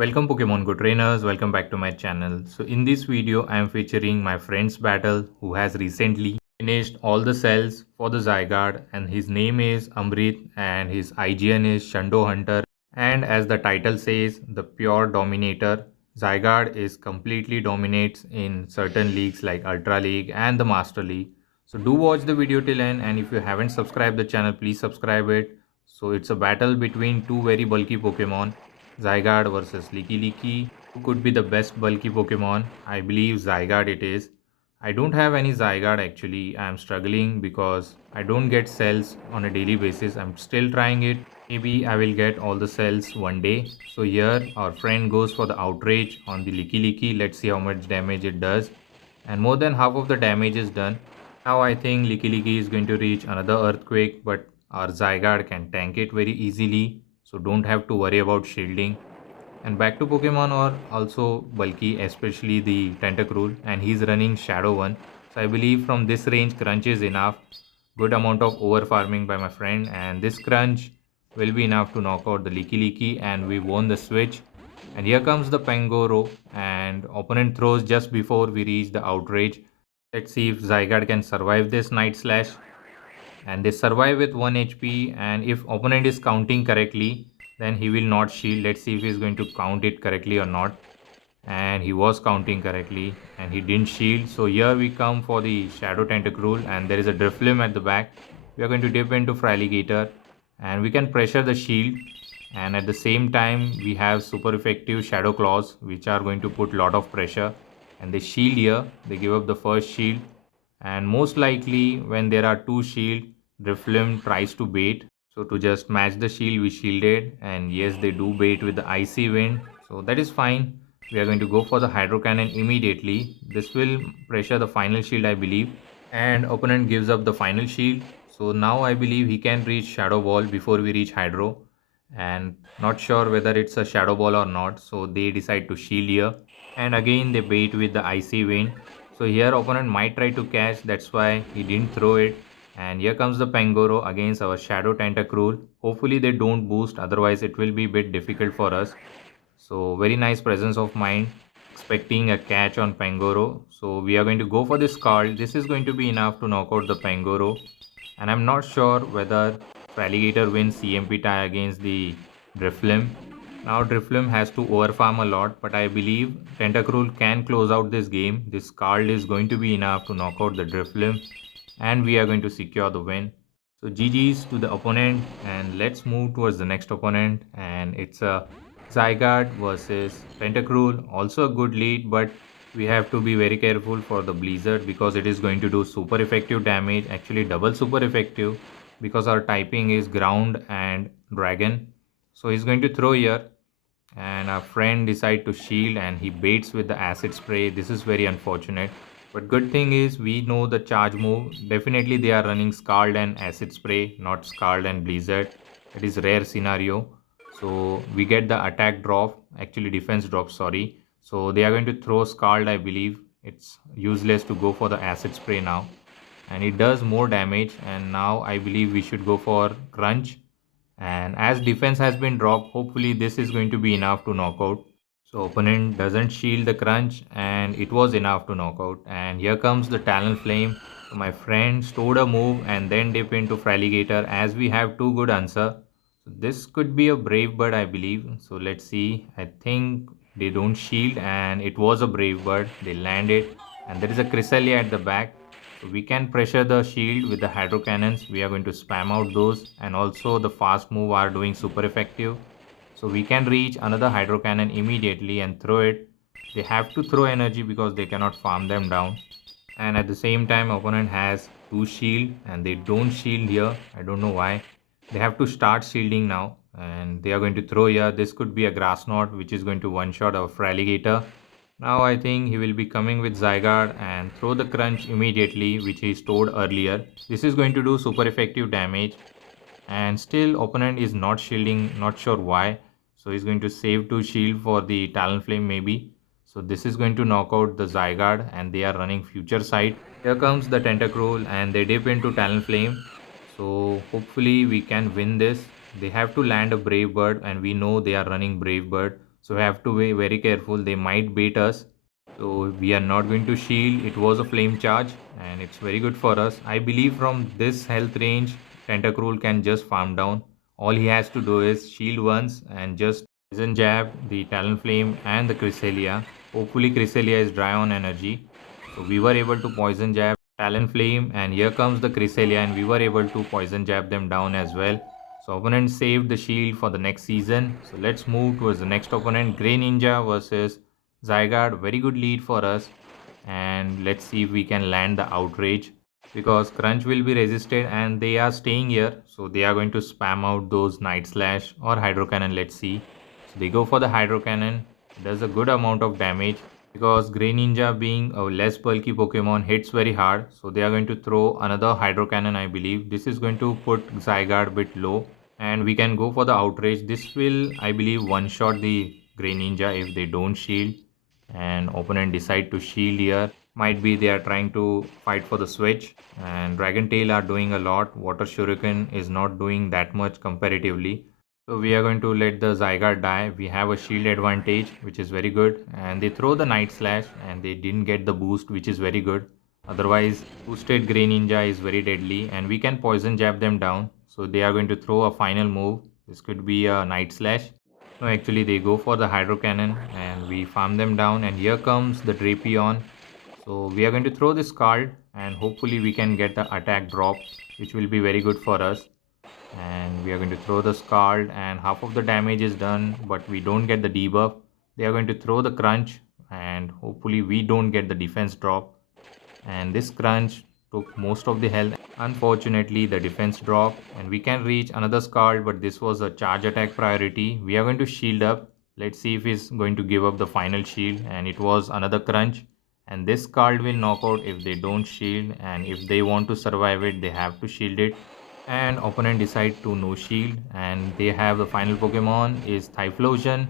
Welcome Pokemon Go trainers, welcome back to my channel. So in this video I am featuring my friend's battle who has recently finished all the cells for the Zygarde, and his name is Amrit and his IGN is Shundo Hunter, and as the title says, the pure dominator. Zygarde is completely dominates in certain leagues like Ultra League and the Master League. So do watch the video till end, and if you haven't subscribed the channel, please subscribe it. So it's a battle between two very bulky Pokemon, Zygarde versus Lickilicky. Who could be the best bulky Pokemon? I believe Zygarde it is. I don't have any Zygarde actually. I am struggling because I don't get cells on a daily basis. I'm still trying it. Maybe I will get all the cells one day. So here our friend goes for the outrage on the Lickilicky. Let's see how much damage it does. And more than half of the damage is done. Now I think Lickilicky is going to reach another earthquake, but our Zygarde can tank it very easily. So don't have to worry about shielding. And back to Pokemon are also bulky, especially the Tentacruel, and he's running Shadow 1. So I believe from this range Crunch is enough. Good amount of over farming by my friend, and this Crunch will be enough to knock out the Lickilicky, and we won the switch. And here comes the Pangoro, and opponent throws just before we reach the outrage. Let's see if Zygarde can survive this Night Slash, and they survive with 1 HP, and if opponent is counting correctly then he will not shield. Let's see if he's going to count it correctly or not, and he was counting correctly and he didn't shield. So here we come for the Shadow Tentacruel, and there is a Drifloon at the back. We are going to dip into Fraligator, and we can pressure the shield, and at the same time we have super effective Shadow Claws which are going to put lot of pressure, and they shield here. They give up the first shield, and most likely when there are two shield, Drifloon tries to bait. So to just match the shield, we shielded, and yes, they do bait with the icy wind. So that is fine. We are going to go for the Hydro Cannon immediately. This will pressure the final shield, I believe. And opponent gives up the final shield. So now I believe he can reach Shadow Ball before we reach Hydro. And not sure whether it's a Shadow Ball or not. So they decide to shield here. And again they bait with the icy wind. So here opponent might try to catch. That's why he didn't throw it. And here comes the Pangoro against our Shadow Tentacruel. Hopefully they don't boost, otherwise it will be a bit difficult for us. So very nice presence of mind, expecting a catch on Pangoro. So we are going to go for this card. This is going to be enough to knock out the Pangoro. And I'm not sure whether Alligator wins CMP tie against the Drifloon. Now Drifloon has to overfarm a lot, but I believe Tentacruel can close out this game. This card is going to be enough to knock out the Drifloon, and we are going to secure the win. So GG's to the opponent, and let's move towards the next opponent, and it's a Zygarde versus Tentacruel. Also a good lead, but we have to be very careful for the Blizzard because it is going to do super effective damage, actually double super effective, because our typing is ground and dragon. So he's going to throw here, and our friend decide to shield and he baits with the acid spray. This is very unfortunate, but good thing is we know the charge move. Definitely they are running Scald and acid spray, not Scald and Blizzard. It is rare scenario. So we get the attack drop, actually defense drop, sorry. So they are going to throw Scald, I believe. It's useless to go for the acid spray now, and it does more damage. And now I believe we should go for Crunch, and as defense has been dropped, hopefully this is going to be enough to knock out. So opponent doesn't shield the Crunch, and it was enough to knock out. And here comes the Talonflame. So my friend stored a move and then dip into Fraligator, as we have two good answer. So this could be a Brave Bird, I believe. So let's see. I think they don't shield, and it was a Brave Bird. They landed, and there is a Cresselia at the back. So we can pressure the shield with the hydro cannons. We are going to spam out those, and also the fast move are doing super effective. So we can reach another hydro cannon immediately and throw it. They have to throw energy because they cannot farm them down. And at the same time opponent has two shield and they don't shield here. I don't know why. They have to start shielding now, and they are going to throw here. This could be a grass knot which is going to one shot our Fraligator. Now I think he will be coming with Zygarde and throw the Crunch immediately, which he stored earlier. This is going to do super effective damage, and still opponent is not shielding, not sure why. So he's going to save to shield for the Talonflame maybe. So this is going to knock out the Zygarde, and they are running Future Sight. Here comes the Tentacruel and they dip into Talonflame. So hopefully we can win this. They have to land a Brave Bird, and we know they are running Brave Bird. So we have to be very careful. They might bait us. So we are not going to shield. It was a flame charge and it's very good for us. I believe from this health range, Tentacruel can just farm down. All he has to do is shield once and just poison jab the Talonflame and the Cresselia. Hopefully Cresselia is dry on energy. So we were able to poison jab Talonflame and here comes the Cresselia and we were able to poison jab them down as well. So opponent saved the shield for the next season. So let's move towards the next opponent. Greninja versus Zygarde. Very good lead for us. And let's see if we can land the outrage. Because Crunch will be resisted and they are staying here. So they are going to spam out those Night Slash or Hydro Cannon. Let's see. So they go for the Hydro Cannon. It does a good amount of damage. Because Greninja being a less bulky Pokemon hits very hard. So they are going to throw another Hydro Cannon, I believe. This is going to put Zygarde a bit low and we can go for the outrage. This will, I believe, one shot the Greninja if they don't shield and opponent decide to shield here. Might be they are trying to fight for the switch and Dragon Tail are doing a lot. Water Shuriken is not doing that much comparatively. So we are going to let the Zygarde die. We have a shield advantage which is very good and they throw the Night Slash and they didn't get the boost which is very good. Otherwise, boosted Greninja is very deadly and we can poison jab them down. So they are going to throw a final move. This could be a Night Slash. No, actually they go for the Hydro Cannon and we farm them down and here comes the Drapion. So we are going to throw this card and hopefully we can get the attack drop which will be very good for us. And we are going to throw the Scald and half of the damage is done but we don't get the debuff. They are going to throw the Crunch and hopefully we don't get the defense drop and this crunch took most of the health. Unfortunately, the defense dropped and we can reach another Scald, but this was a charge attack priority. We are going to shield up. Let's see if he's going to give up the final shield and it was another crunch. And this Scald will knock out if they don't shield and if they want to survive it, they have to shield it. And opponent decide to no shield and they have the final Pokemon is Typhlosion.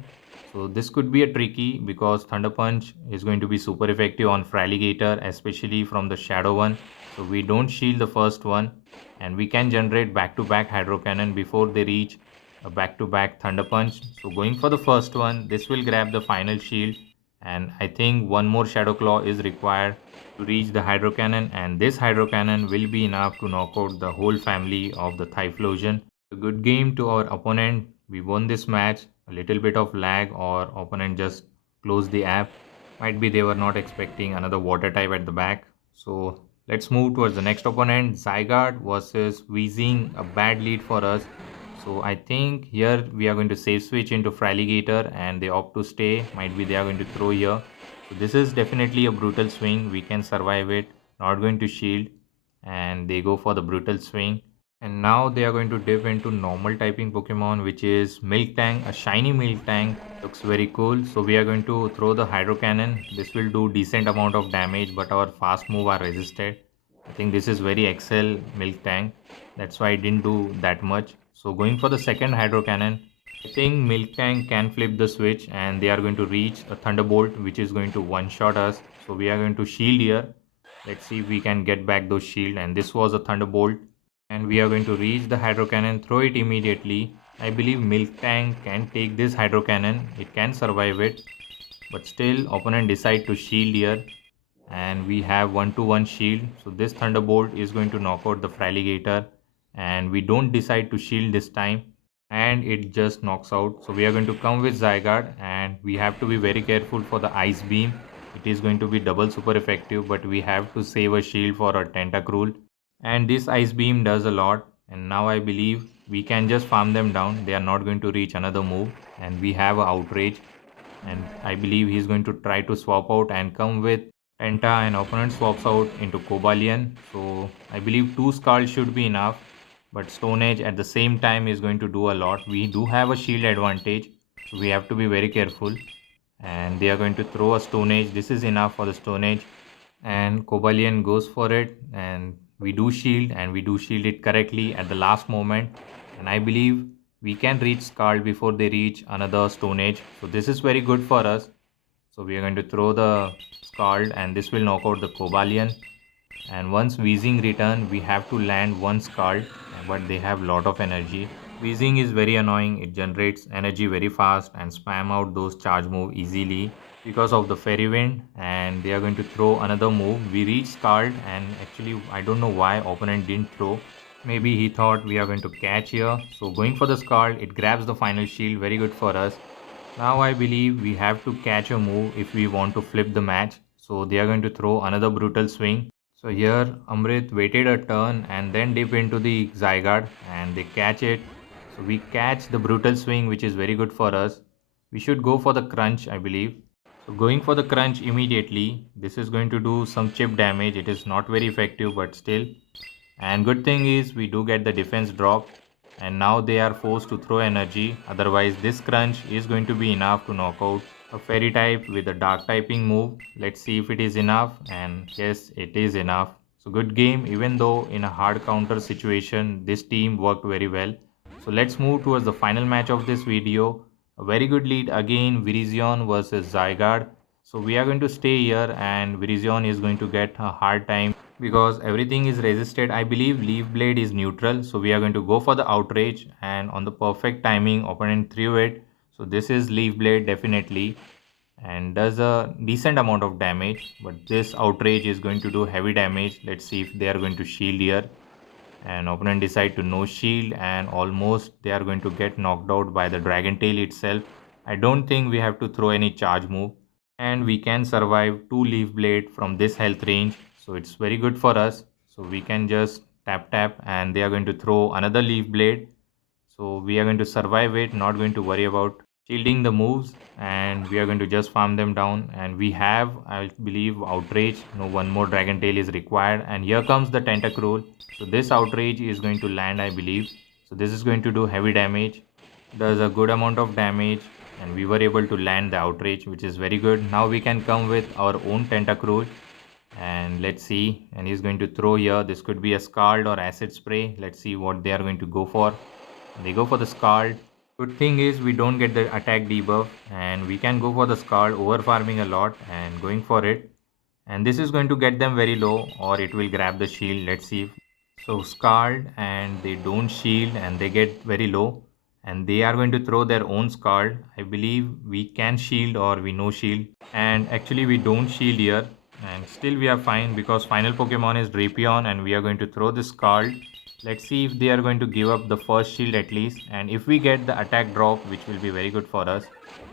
So this could be a tricky because Thunder Punch is going to be super effective on Fraligator, especially from the Shadow one. So we don't shield the first one and we can generate back-to-back Hydro Cannon before they reach a back-to-back Thunder Punch. So going for the first one, this will grab the final shield and I think one more Shadow Claw is required to reach the Hydro Cannon and this Hydro Cannon will be enough to knock out the whole family of the Typhlosion. A good game to our opponent. We won this match. A little bit of lag or opponent just closed the app. Might be they were not expecting another water type at the back. So let's move towards the next opponent. Zygarde versus Weezing. A bad lead for us. So I think here we are going to save switch into Fraligator and they opt to stay. Might be they are going to throw here. So this is definitely a brutal swing. We can survive it. Not going to shield. And they go for the brutal swing. And now they are going to dip into normal typing Pokemon which is Miltank, a shiny Miltank. Looks very cool. So we are going to throw the Hydro Cannon. This will do decent amount of damage but our fast move are resisted. I think this is very excel Miltank. That's why I didn't do that much. So going for the second Hydro Cannon. I think Miltank can flip the switch and they are going to reach a Thunderbolt which is going to one-shot us. So we are going to shield here. Let's see if we can get back those shield and this was a Thunderbolt. And we are going to reach the Hydro Cannon, throw it immediately. I believe Miltank can take this Hydro Cannon. It can survive it. But still opponent decide to shield here. And we have 1-to-1 shield. So this Thunderbolt is going to knock out the Fraligator. And we don't decide to shield this time. And it just knocks out. So we are going to come with Zygarde. And we have to be very careful for the Ice Beam. It is going to be double super effective. But we have to save a shield for a Tentacruel. And this Ice Beam does a lot and now I believe we can just farm them down. They are not going to reach another move and we have a Outrage and I believe he's going to try to swap out and come with Penta and opponent swaps out into Cobalion. So I believe 2 Scald should be enough but Stone Edge at the same time is going to do a lot. We do have a shield advantage so we have to be very careful and they are going to throw a Stone Edge. This is enough for the Stone Edge and Cobalion goes for it and we do shield and we do shield it correctly at the last moment and I believe we can reach Scald before they reach another Stone Age. So this is very good for us. So we are going to throw the Scald and this will knock out the Cobalion and once Weezing return we have to land one Scald but they have lot of energy Weezing is very annoying. It generates energy very fast and spam out those charge move easily because of the fairy wind, and they are going to throw another move. We reach Scald, and actually I don't know why opponent didn't throw. Maybe he thought we are going to catch here. So going for the Scald, it grabs the final shield. Very good for us. Now I believe we have to catch a move if we want to flip the match. So they are going to throw another brutal swing. So here Amrit waited a turn and then dip into the Zygarde and they catch it. So we catch the brutal swing, which is very good for us. We should go for the crunch, I believe. So going for the crunch immediately. This is going to do some chip damage. It is not very effective, but still. And good thing is we do get the defense drop, and now they are forced to throw energy. Otherwise this crunch is going to be enough to knock out a fairy type with a dark typing move. Let's see if it is enough, and yes, it is enough. So good game. Even though in a hard counter situation, this team worked very well. So let's move towards the final match of this video. A very good lead again, Virizion versus Zygarde. So we are going to stay here, and Virizion is going to get a hard time because everything is resisted. I believe Leaf Blade is neutral, so we are going to go for the outrage, and on the perfect timing opponent threw it. So this is Leaf Blade definitely, and does a decent amount of damage, but this outrage is going to do heavy damage. Let's see if they are going to shield here, and opponent decide to no shield, and almost they are going to get knocked out by the Dragon Tail itself. I don't think we have to throw any charge move, and we can survive 2 Leaf Blade from this health range, so it's very good for us. So we can just tap tap, and they are going to throw another Leaf Blade. So we are going to survive it, not going to worry about shielding the moves, and we are going to just farm them down. And we have, I believe, outrage. No, one more Dragon Tail is required, and here comes the Tentacruel. So this outrage is going to land, I believe. So this is going to do heavy damage, does a good amount of damage, and we were able to land the outrage, which is very good. Now we can come with our own Tentacruel, and let's see, and he's going to throw here. This could be a Scald or Acid Spray. Let's see what they are going to go for. They go for the Scald. Good thing is we don't get the attack debuff, and we can go for the Scald, over farming a lot and going for it. And this is going to get them very low, or it will grab the shield. Let's see. So Scald, and they don't shield and they get very low, and they are going to throw their own Scald. I believe we can shield or we no shield, and actually we don't shield here, and still we are fine because final Pokemon is Drapion, and we are going to throw the Scald. Let's see if they are going to give up the first shield at least, and if we get the attack drop, which will be very good for us.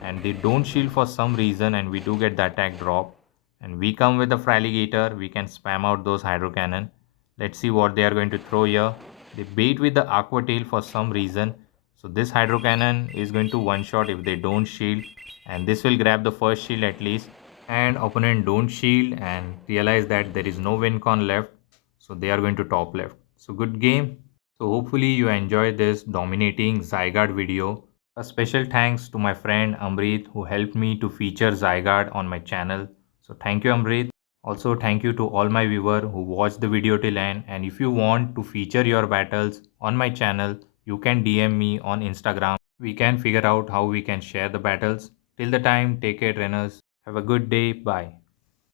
And they don't shield for some reason, and we do get the attack drop, and we come with the Fraligator. We can spam out those Hydro Cannon. Let's see what they are going to throw here. They bait with the Aqua Tail for some reason, so this Hydro Cannon is going to one shot if they don't shield, and this will grab the first shield at least. And opponent don't shield and realize that there is no win con left, so they are going to top left. So good game. So hopefully you enjoy this dominating Zygarde video. A special thanks to my friend Amrit, who helped me to feature Zygarde on my channel. So thank you, Amrit. Also thank you to all my viewers who watched the video till end, and if you want to feature your battles on my channel, you can DM me on Instagram. We can figure out how we can share the battles. Till the time, take care trainers. Have a good day. Bye.